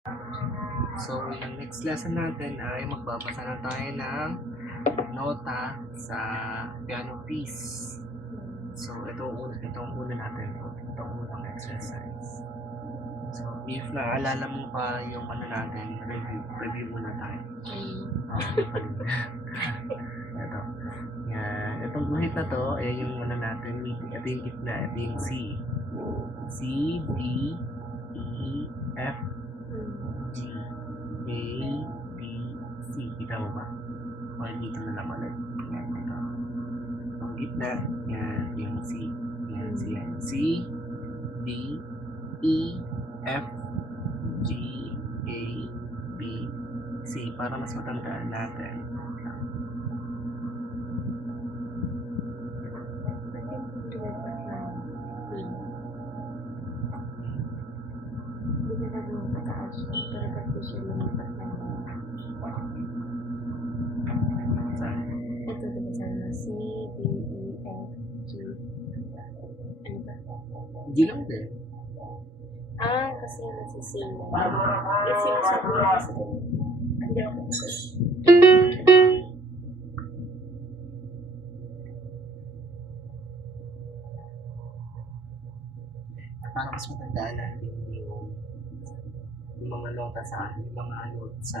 So, yung next lesson natin ay magbabasa na tayo ng nota sa piano piece. So, itong una natin. Itong unang exercise. So, if naalala mo pa yung ano natin, review muna tayo. Ito. Yan. Itong guhit na to, ay yung ano natin, ito yung gitna, ito yung C. C, D, E, F, G, A, B, C. Kita mo ba? O dito na lang ulit. Yan, ito. Ang gitna, yan, yung C. Yan, C, yan. C, D, E, F, G, A, B, C. Para mas matandaan natin. Saan? Ito diba sana C, D, E, F, G. Ano ba? G lang din. Kasi nasa C na. Yes, yung sabi ko kasi din. Hindi ako okay. Para mas matandaan natin yung mga nota sa yung mga note sa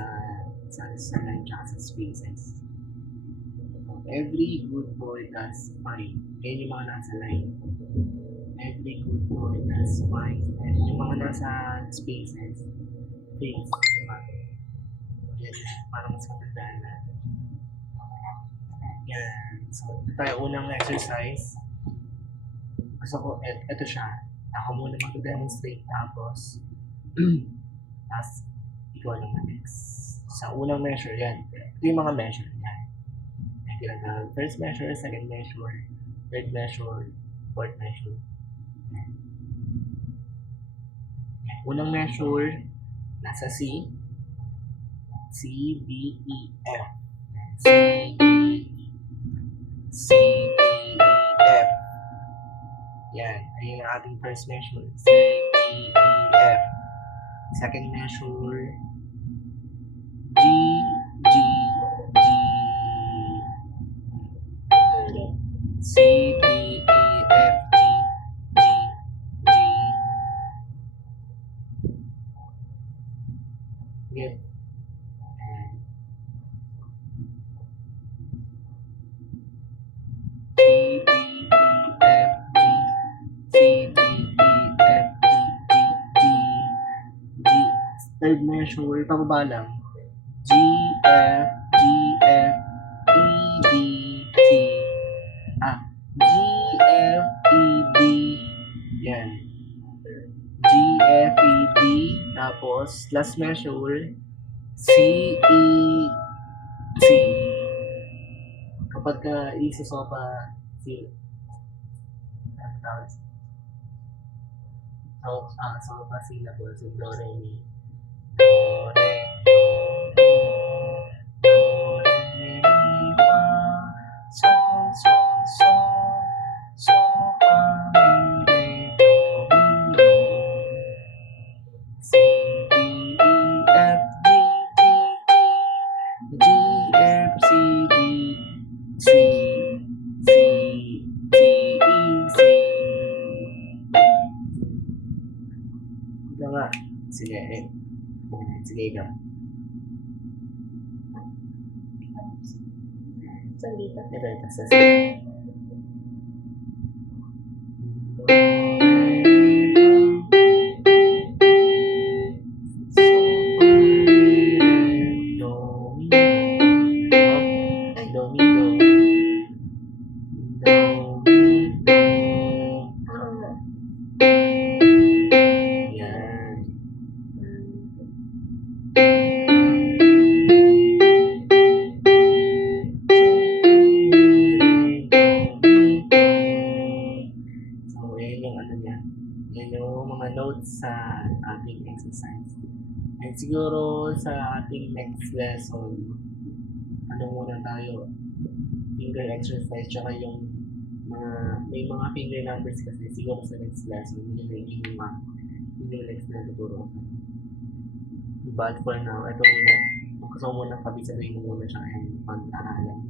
line tsaka sa spaces. Every good boy does fine. Yan yung mga nasa line. Every good boy does fine. And yung mga nasa spaces, face. Yan, para mas matandaan natin. Yan. So, ito tayo unang exercise. Gusto ko, ito siya. Ako muna mag-demonstrate tapos ikaw naman next. Sa unang measure, yan. Ito yung mga measure, yan. Yan, first measure, second measure, third measure, fourth measure. Yan. Yan. Unang measure, nasa C. C, D, E, F. C, C, D, E, F. Yan. Ayun yung ating first measure. C, D, E, F. Second measure, G, G, G. C, D, E, F, G, G, G. Get. And C, D, E, F, G, C, D, E, F, G, G, G, G. Third measure, pababa lang. G, F, G, F, E, D, T. G, F, E, D. Yan. G, F, E, D. Tapos, last measure, C, E, C. Kapag ka isasopa, C. Sopa syllables, yung do, re, mi. Do, re, do, re, mi, fa. So, so, so. So, fa, mi, re, do, mi, do. C, D, E, F, G, G, G. G, F, C, D, C, C, C, E, C. Ito nga. Sige, sige ikaw. Saan dito? Ito, sa C. Sa ating exercise. And siguro sa ating next lesson, ano muna tayo, finger exercise, tsaka yung may mga finger numbers kasi siguro sa next lesson, yun yung next na tuturo. But for now, ito muna. Gusto ko muna kabisaduhin mo muna siya yung pag-aaralan.